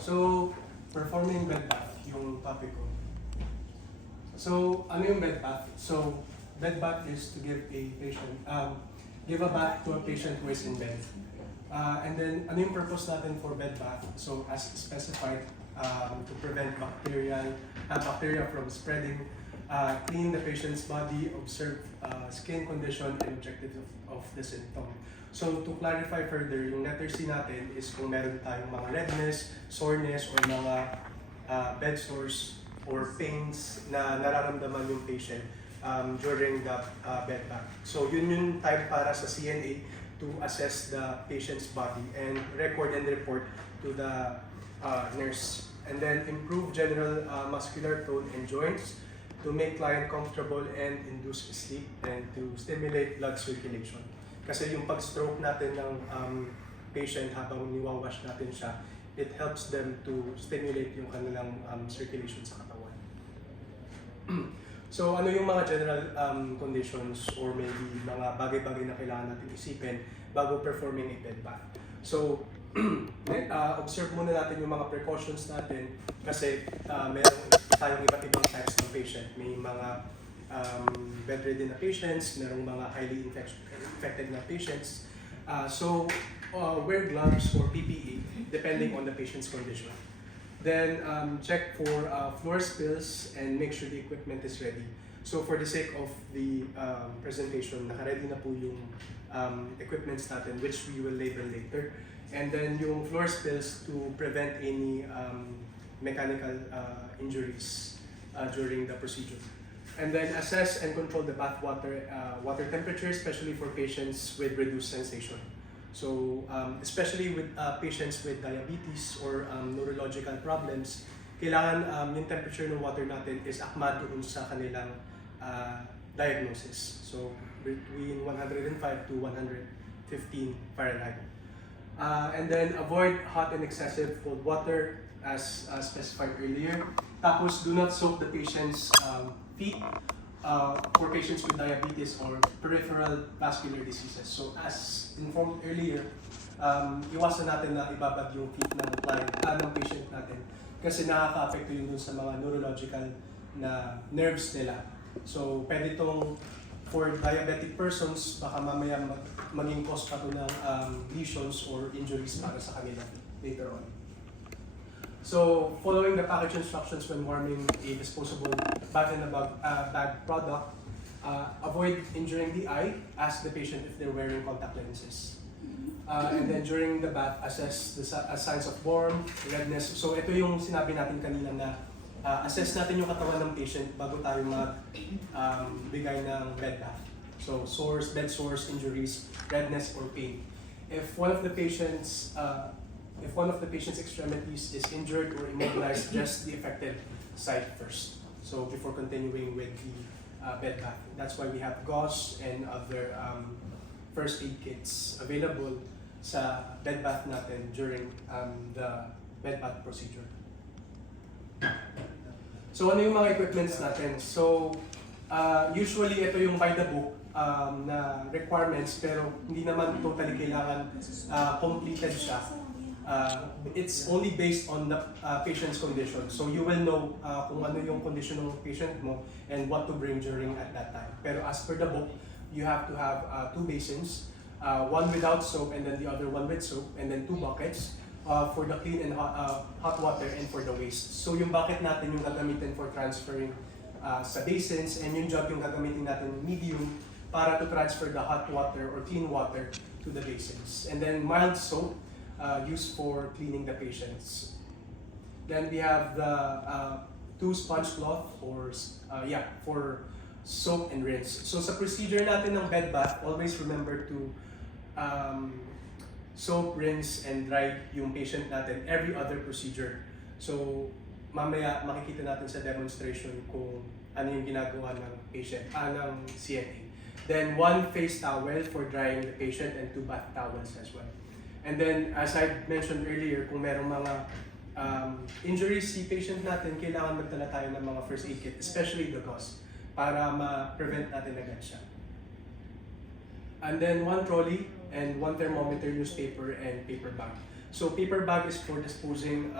So, performing bed bath, yung topic ko. So, ano yung bed bath? So, bed bath is to give a patient, give a bath to a patient who is in bed. And then, ano yung purpose natin for bed bath? So, as specified, to prevent bacteria from spreading, clean the patient's body, observe skin condition and objectives of the symptom. So to clarify further, yung letter C natin is kung meron tayong mga redness, soreness, or mga bed sores or pains na nararamdaman yung patient during the bed bath. So yun yung time para sa CNA to assess the patient's body and record and report to the nurse. And then improve general muscular tone and joints to make client comfortable and induce sleep and to stimulate blood circulation. Kasi yung pag-stroke natin ng patient habang niwawash natin siya, it helps them to stimulate yung kanilang circulation sa katawan. So ano yung mga general conditions or maybe mga bagay-bagay na kailangan natin isipin bago performing a bed bath? So observe muna natin yung mga precautions natin kasi meron tayong iba't ibang types ng patient. May mga bedridden na patients, merong mga highly infected na patients. So wear gloves or PPE depending on the patient's condition. Then check for floor spills and make sure the equipment is ready. So for the sake of the presentation, naka-ready na po yung equipments natin which we will label later. And then yung floor spills to prevent any mechanical injuries during the procedure. And then assess and control the bath water temperature, especially for patients with reduced sensation. So especially with patients with diabetes or neurological problems, kailangan yung temperature ng water natin is akma doon sa kanilang diagnosis. So between 105 to 115 Fahrenheit. And then avoid hot and excessive cold water as specified earlier. Tapos do not soak the patient's feet for patients with diabetes or peripheral vascular diseases. So as informed earlier, iwasan natin na ibabad yung feet ng ng patient natin kasi nakaka-apekto yun dun sa mga neurological na nerves nila. So pwede itong for diabetic persons, baka mamaya maging cause pa ito ng lesions or injuries para sa kanila later on. So, following the package instructions when warming a disposable bath in a bag product, avoid injuring the eye, ask the patient if they're wearing contact lenses. And then during the bath, assess the signs of burn, redness. So, ito yung sinabi natin kanina na assess natin yung katawan ng patient bago tayo magbigay ng bed bath. So, sores, bed sores, injuries, redness, or pain. If one of the patient's extremities is injured or immobilized, just the affected side first. So before continuing with the bed bath. That's why we have gauze and other first aid kits available sa bed bath natin during the bed bath procedure. So ano yung mga equipments natin? So usually ito yung by the book na requirements pero hindi naman totally kailangan completed siya. It's only based on the patient's condition. So you will know kung ano yung condition ng patient mo and what to bring during at that time. Pero as per the book, you have to have 2 basins, one without soap and then the other one with soap, and then 2 buckets for the clean and hot water and for the waste. So yung bucket natin yung gagamitin for transferring sa basins, and yung jug yung gagamitin natin medium para to transfer the hot water or clean water to the basins. And then mild soap used for cleaning the patients. Then we have the 2 sponge cloth for soap and rinse. So sa procedure natin ng bed bath, always remember to soap, rinse, and dry yung patient natin every other procedure. So mamaya makikita natin sa demonstration kung ano yung ginagawa ng patient, ng CNA. Then 1 face towel for drying the patient and 2 bath towels as well. And then, as I mentioned earlier, kung merong mga injuries si patient natin, kailangan magdala tayo ng mga first aid kit, especially the gauze, para ma-prevent natin agad siya. And then 1 trolley and 1 thermometer, newspaper, and paper bag. So paper bag is for disposing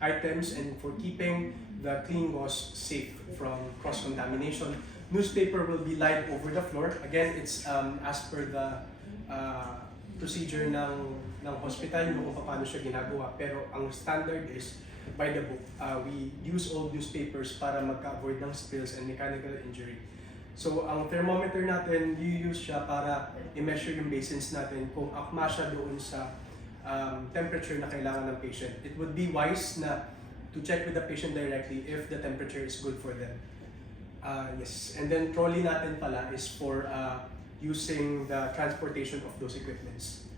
items and for keeping the clean gauze safe from cross-contamination. Newspaper will be lined over the floor. Again, it's as per the procedure ng hospital kung paano siya ginagawa. Pero ang standard is by the book. We use old newspapers para magka-avoid ng spills and mechanical injury. So ang thermometer natin, use siya para i-measure yung basins natin kung akma siya doon sa temperature na kailangan ng patient. It would be wise na to check with the patient directly if the temperature is good for them. Yes, and then trolley natin pala is for using the transportation of those equipments.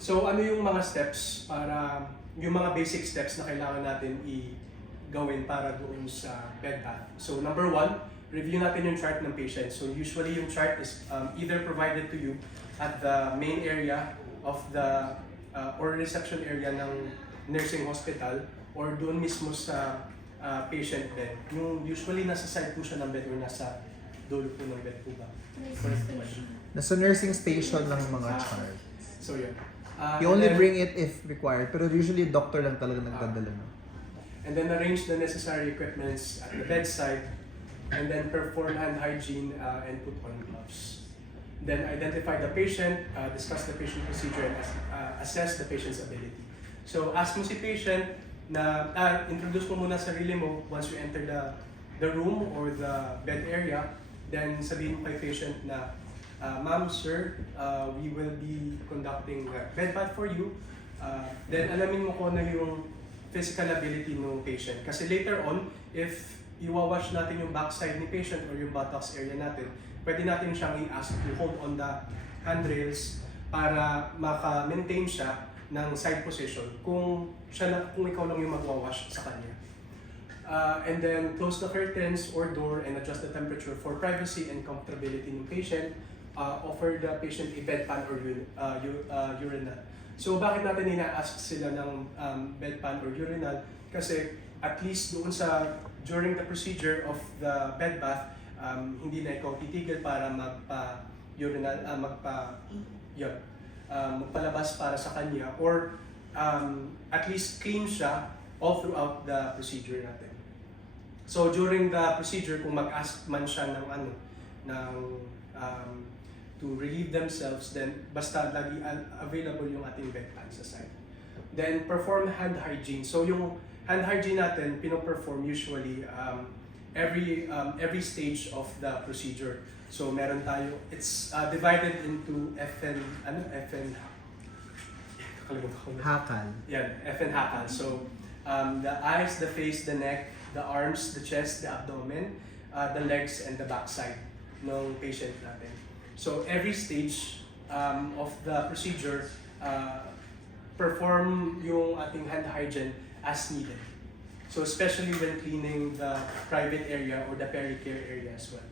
So ano yung mga steps para, yung mga basic steps na kailangan natin i-gawin para doon sa bed bath. So number 1, review natin yung chart ng patient. So usually yung chart is either provided to you at the main area of the or reception area ng nursing hospital or doon mismo sa patient bed. Yung usually nasa side po siya ng bed or nasa dulo po ng bed po ba? Nasa nursing station ng mga chart. So yun. You only bring it if required, pero usually doctor lang talaga nagdadala, no? And then arrange the necessary equipments at the bedside, and then perform hand hygiene and put on gloves. Then identify the patient, discuss the patient procedure, and assess the patient's ability. So ask mo si patient na, introduce mo muna sarili mo once you enter the room or the bed area. Then sabihin mo kay patient na, ma'am, sir, we will be conducting a bed bath for you. Then alamin mo kung ano yung physical ability ng patient. Kasi later on, if iwawash natin yung backside ni patient or yung buttocks area natin, pwede natin siyang i-ask to hold on the handrails para maka-maintain siya ng side position kung ikaw lang yung magwawash sa kanya. And then close the curtains or door and adjust the temperature for privacy and comfortability ng patient. Offer the patient a bedpan or urinal. So bakit natin ina-ask sila ng bedpan or urinal? Kasi at least doon during the procedure of the bed bath, hindi na ikaw titigil para magpa-urinal, magpalabas para sa kanya or at least clean siya all throughout the procedure natin. So during the procedure, kung mag-ask man siya to relieve themselves, then basta lagi available yung ating bedpan sa side. Then perform hand hygiene. So yung hand hygiene natin, pino-perform usually every stage of the procedure. So meron tayo, it's divided into Hakal. Yeah, FN Hakal. So the eyes, the face, the neck, the arms, the chest, the abdomen, the legs, and the backside ng patient natin. So every stage of the procedure, perform yung ating hand hygiene as needed. So especially when cleaning the private area or the pericare area as well.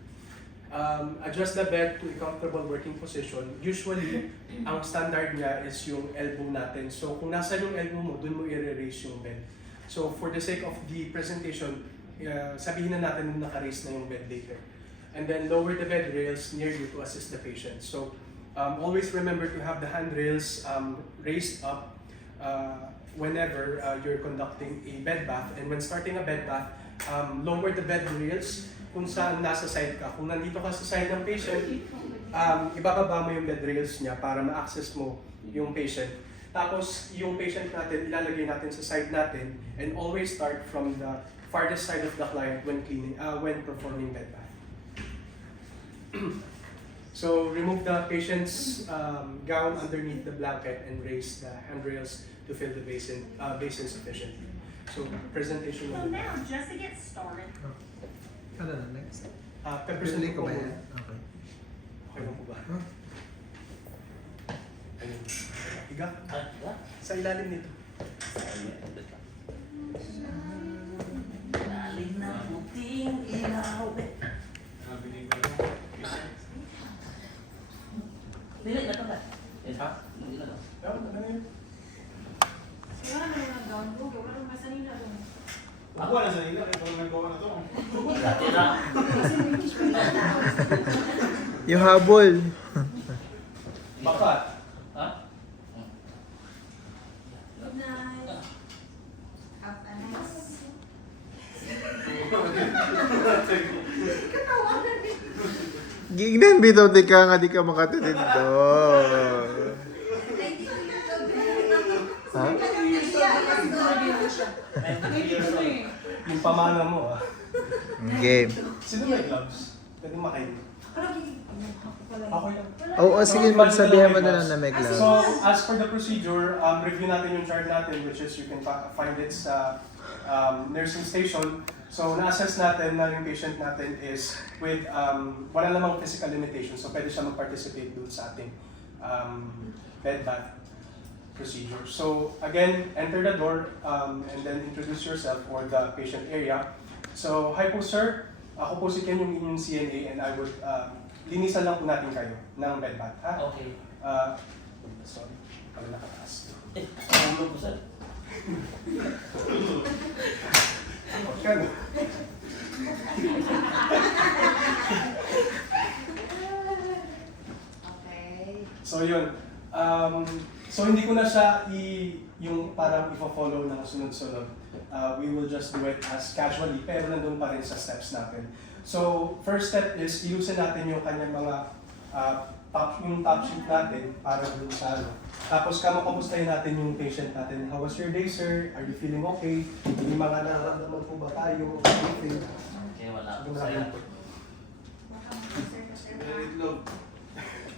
Adjust the bed to a comfortable working position. Usually, ang standard niya is yung elbow natin. So kung nasa yung elbow mo, dun mo i-raise yung bed. So for the sake of the presentation, sabihin na natin na naka-raise na yung bed later. And then lower the bed rails near you to assist the patient. So always remember to have the handrails raised up whenever you're conducting a bed bath. And when starting a bed bath, lower the bed rails kung saan nasa side ka. Kung nandito ka sa side ng patient, ibababa mo yung bed rails niya para ma-access mo yung patient. Tapos yung patient natin, ilalagay natin sa side natin and always start from the farthest side of the client when performing bed bath. So remove the patient's gown underneath the blanket and raise the handrails to fill the basin sufficiently. So presentation. So now, just to get started. Ano na, next? Present ko ko ba muna. yan? Okay. Okay mo po ba? Ayun. Higa. Sa ilalim nito. Lalim na puting ilaw. Dili na to ba? Ha? Dili na to. Ano yun? Wala na yung nag-down ko, wala nang masanina doon. Ako na sa nila, ito naman gawa na to. Dati na. Kasi British pa yung tao. Yung habol. Bakat. Ha? Giignan bitaw di ka nga di ka makatulid do. Ha? Yung pamana mo ah. Game. Sino may gloves? Pwede makain. Ako lang. Oo, sige, magsabihan mo na lang na may gloves. So, as for the procedure, review natin yung chart natin, which is you can find it sa nursing station. So, na-assess natin na yung patient natin is with wala namang physical limitation. So, pwede siya mag-participate dun sa ating bed bath procedure. So, again, enter the door and then introduce yourself or the patient area. So, hi po sir. Ako po si Ken, yung inyong CNA, and I would linisan lang po natin kayo ng bed bath. Ha? Okay. Sorry, pala nakataas. Tulog po, sir. Okay. Okay. So yun. So hindi ko na siya yung parang i-follow ng sunod-sunod. We will just do it as casually, pero nandun pa rin sa steps natin. So first step is iusin natin yung kanyang mga top sheet natin para dun sa ano. Tapos kamustahin natin yung patient natin. How was your day, sir? Are you feeling okay? May mga nararamdaman po ba tayo? Anything? Okay, wala po Yung sa'yo. mga- Itlog.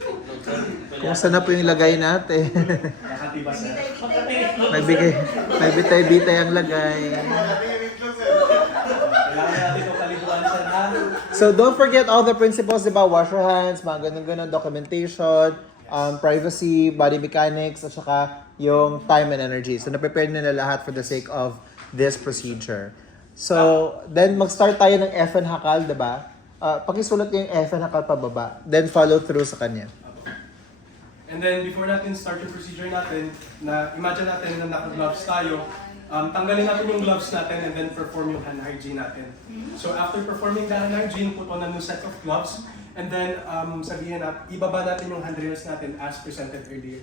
Tulog, sir. Kumusta na po yung lagay natin? Nakatiba, sir. may bitay-bitay ang lagay. Tingin itlog, sir. Kailangan natin yung kaliguan, sir, ha? So don't forget all the principles, diba? Wash your hands, mga ganun-ganun, documentation, privacy, body mechanics, at saka yung time and energy. So na-prepare nila lahat for the sake of this procedure. So, then mag-start tayo ng FN Hakal, diba? Pakisulat niyo yung FN Hakal pababa, then follow through sa kanya. And then before natin start yung procedure natin, na imagine natin na naka-gloves tayo, tanggalin natin yung gloves natin and then perform yung hand hygiene natin. So after performing the hand hygiene, put on a new set of gloves and then sabihin na, ibaba natin yung handrails natin as presented earlier.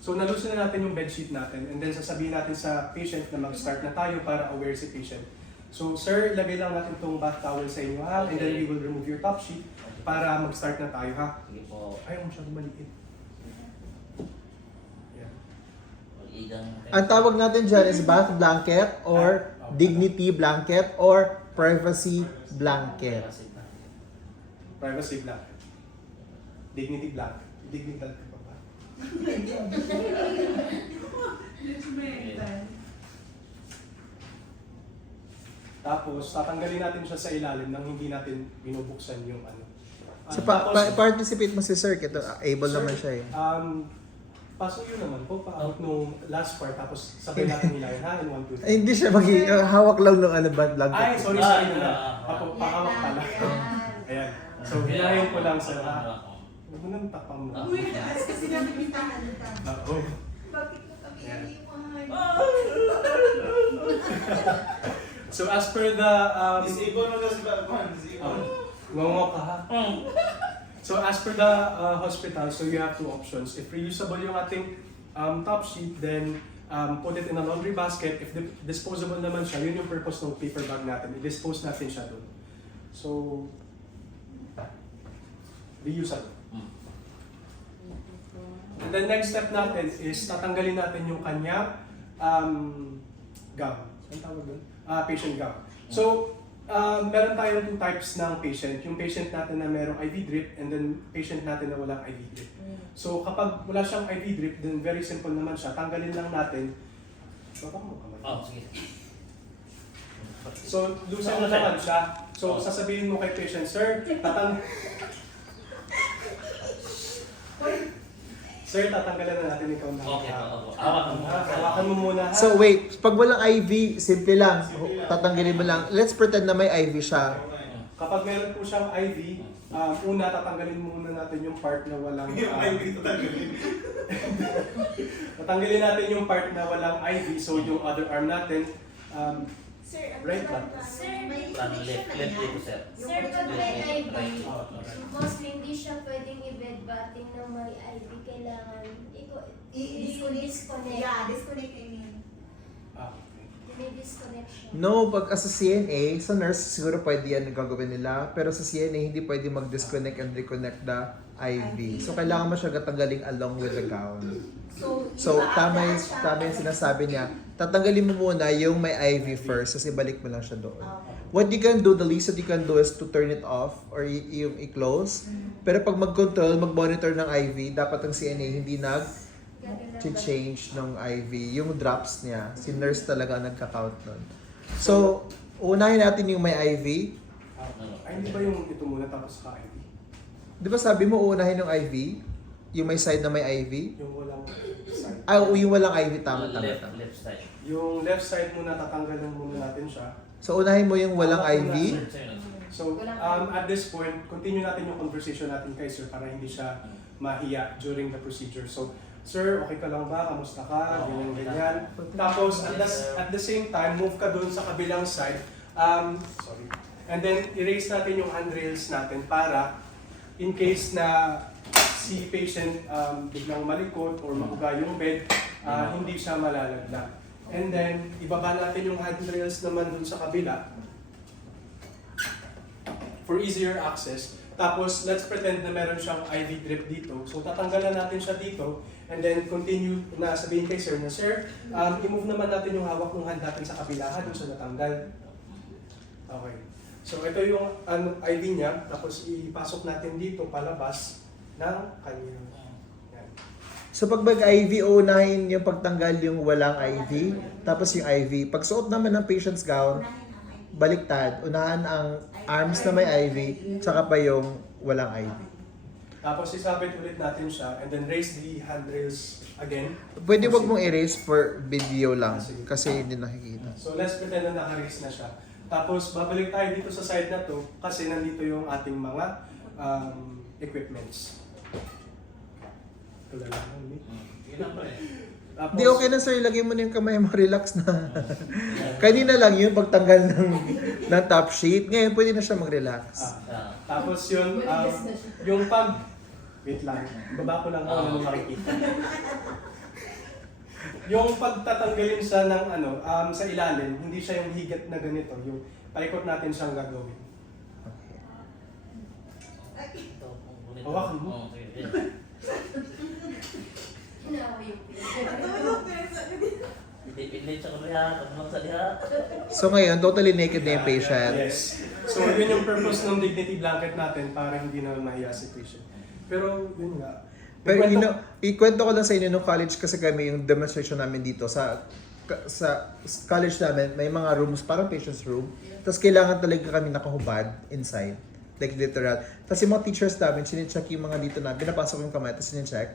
So nalusin na natin yung bedsheet natin and then sasabihin natin sa patient na mag-start na tayo para aware si patient. So sir, ilagay lang natin itong bath towel sa inyo ha, and then we will remove your top sheet para mag-start na tayo ha. Sige po. Ayaw mo siya maliit. Yeah. Igang. Ang tawag natin dyan is bath blanket or dignity blanket or privacy blanket. Privacy blanket. Dignity blanket. Dignity blanket pa ba? Tapos, tatanggalin natin siya sa ilalim nang hindi natin binubuksan yung ano. So Tapos, participate mo si Sir, ito able naman siya eh. Paso yun naman po, pa-out nung last part, tapos sabay natin ilalim ha, in 1, 2, 3. Ay, hindi siya hawak lang ng ano bath blanket. Ay, sorry, na. Ako, pakawak pala. Ayan. So, hilahin ko lang sa Huwag mo nang tapang mo. Kasi namin kita Oo. Bakit mo kami iniwan? So, as per the... Disable mo daw si Batman. Disable. Ngongo ka ha? So as per the hospital, so you have two options. If reusable yung ating top sheet, then put it in a laundry basket. If disposable naman siya, yun yung purpose ng paper bag natin. I-dispose natin siya doon. So, reusable. And then next step natin is tatanggalin natin yung kanya gown. Ang tawag doon? Patient gown. So, meron tayong two types ng patient. Yung patient natin na merong IV drip and then patient natin na walang IV drip. So kapag wala siyang IV drip, then very simple naman siya. Tanggalin lang natin. Baka mo kamay. Oh, sige. So, loosen na naman siya. So, sasabihin mo kay patient, Sir, Sir, tatanggalan na natin ikaw na. Okay, opo. Hawakan mo. Hawakan mo muna ha. So wait, pag walang IV, simple lang. Tatanggalin mo lang. Let's pretend na may IV siya. Kapag meron po siyang IV, una tatanggalin muna natin yung part na walang May dito tanggalin. tatanggalin natin yung part na walang IV, so yung other arm natin, Sir, right ba? Sir, Left dito, sir. Sir, pag may IV, Right. mostly hindi siya pwedeng i-bed batting na may IV. Kailangan i-disconnect. Yeah, disconnect I mean. Okay. May disconnection. No, pag sa CNA, sa nurse, siguro pwede yan ang gagawin nila. Pero sa CNA, hindi pwede mag-disconnect and reconnect the IV. So, kailangan mo siya tatanggalin along with the gown. So, tama yung sinasabi niya. Tatanggalin mo muna yung may IV first, kasi balik mo lang siya doon. What you can do, the least that you can do is to turn it off or yung i-close. Pero pag mag-control, mag-monitor ng IV, dapat ang CNA hindi change ng IV. Yung drops niya, si nurse talaga ang nagka-count nun. So, unahin natin yung may IV. Ay, hindi ba yung ito muna tapos ka IV? Di ba sabi mo unahin yung IV? Yung may side na may IV? Yung walang side. Yung walang IV, tama. Left side. Yung left side muna, tatanggalin muna natin siya. So, unahin mo yung walang IV. So, at this point, continue natin yung conversation natin kay sir para hindi siya mahiya during the procedure. So, sir, okay ka lang ba? Kamusta ka? Ganyan. Tapos, at the same time, move ka dun sa kabilang side. Sorry. And then, erase natin yung handrails natin para in case na si patient biglang malikot or mabuga yung bed, hindi siya malalaglag. And then, ibaba natin yung handrails naman dun sa kabila for easier access. Tapos, let's pretend na meron siyang IV drip dito. So, tatanggalan natin siya dito and then continue na sabihin kay sir na, sir, i-move naman natin yung hawak ng hand natin sa kabila dun sa natanggal. Okay. So, ito yung IV niya. Tapos, ipasok natin dito palabas ng kanyang. Yan. So pag mag-IV, unahin yung pagtanggal yung walang IV, tapos yung IV. Pag suot naman ng patient's gown, baliktad. Unahan ang arms na may IV, tsaka pa yung walang IV. Tapos isabit ulit natin siya and then raise the handrails again. Pwede wag mong erase for video lang, kasi hindi nakikita. So let's pretend na naka-raise na siya. Tapos babalik tayo dito sa side na to kasi nandito yung ating mga equipments. Tulala lang ni. Tapos, Di okay na sir, ilagay mo na yung kamay mo, relax na. Kanina lang yun, pagtanggal ng top sheet. Ngayon, pwede na siya mag-relax. Tapos yun, yung wait lang, baba ko lang ako nung makikita. Yung pagtatanggalin siya ng sa ilalim, hindi siya yung higat na ganito, yung paikot natin siyang gagawin. Hawakan mo. Pipilin siya kami ha, ano lang sa diha. So ngayon, totally naked na yung patient. Yes. So yun yung purpose ng dignity blanket natin para hindi na mahiya si patient. Pero yun nga. Pero ikwento ko lang sa inyo nung college kasi kami yung demonstration namin dito sa college namin, may mga rooms, parang patient's room. Tapos kailangan talaga kami nakahubad inside. Like literal. Tapos yung mga teachers namin, sinicheck yung mga dito na, pinapasok yung kamay, tapos sinicheck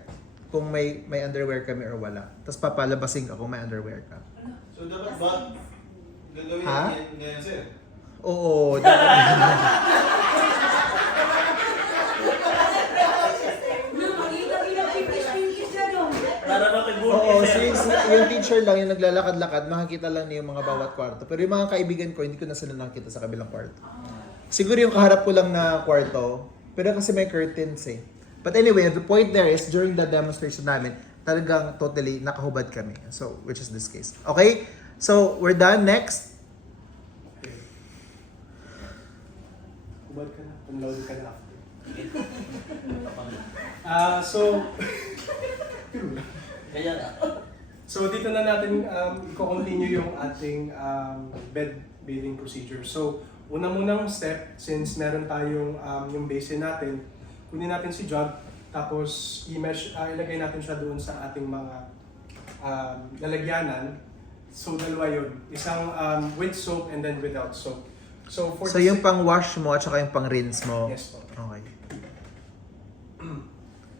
kung may underwear kami or wala. Tapos papalabasin ka kung may underwear ka. So dapat ba gagawin Ha? ganyan sir? Oo, dapat. Oo, since yung teacher lang yung naglalakad-lakad, makikita lang niya yung mga bawat kwarto. Pero yung mga kaibigan ko, hindi ko na sila nakita sa kabilang kwarto. Siguro yung kaharap ko lang na kwarto, pero kasi may curtains eh. But anyway, the point there is, during the demonstration namin, talagang totally nakahubad kami. So, which is this case. Okay? So, we're done. Next. Okay. Hubad ka na, unload ka na after. Kaya nga. So dito na natin i-continue yung ating bed bathing procedure. So una munang step, since meron tayong yung basin natin, kunin natin si jug, tapos ilagay natin siya doon sa ating mga lalagyanan. So dalawa yun, isang with soap and then without soap. So yung pang-wash mo at saka yung pang-rinse mo. Yes po. Okay.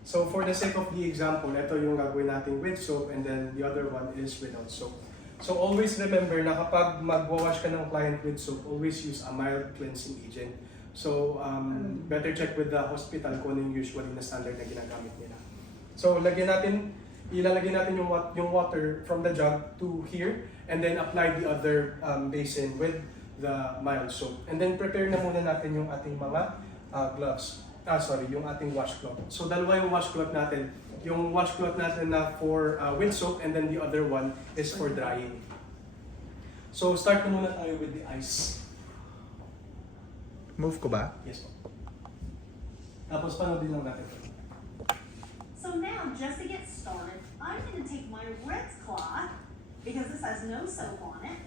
So for the sake of the example, ito yung gagawin natin with soap and then the other one is without soap. So always remember na kapag magwawash ka ng client with soap, always use a mild cleansing agent. So better check with the hospital kung ano yung usually na standard na ginagamit nila. So ilalagay natin yung water from the jug to here and then apply the other basin with the mild soap. And then prepare na muna natin yung ating mga gloves. Yung ating washcloth. So dalawa yung washcloth natin. Yung washcloth natin na for with soap and then the other one is for drying. So start na muna tayo with the eyes. Move ko ba? Yes po. Tapos panoodin lang natin ito. So now, just to get started, I'm going to take my rinse cloth, because this has no soap on it.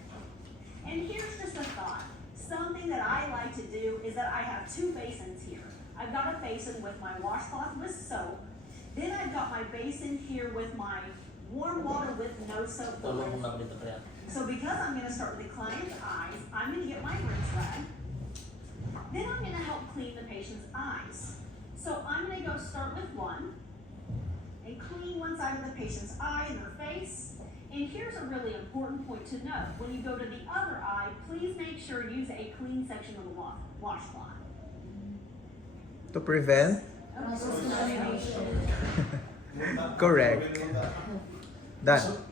And here's just a thought. Something that I like to do is that I have two basins here. I've got a basin with my washcloth with soap. Then I've got my basin here with my warm water with no soap. Tulong mo na ako dito kaya. So because I'm going to start with the client's eyes, I'm going to get my rinse rag. Then I'm going to help clean the patient's eyes. So I'm going to go start with one and clean one side of the patient's eye and their face. And here's a really important point to note. When you go to the other eye, please make sure you use a clean section of the washcloth. To prevent? Cross-contamination. Correct. Done.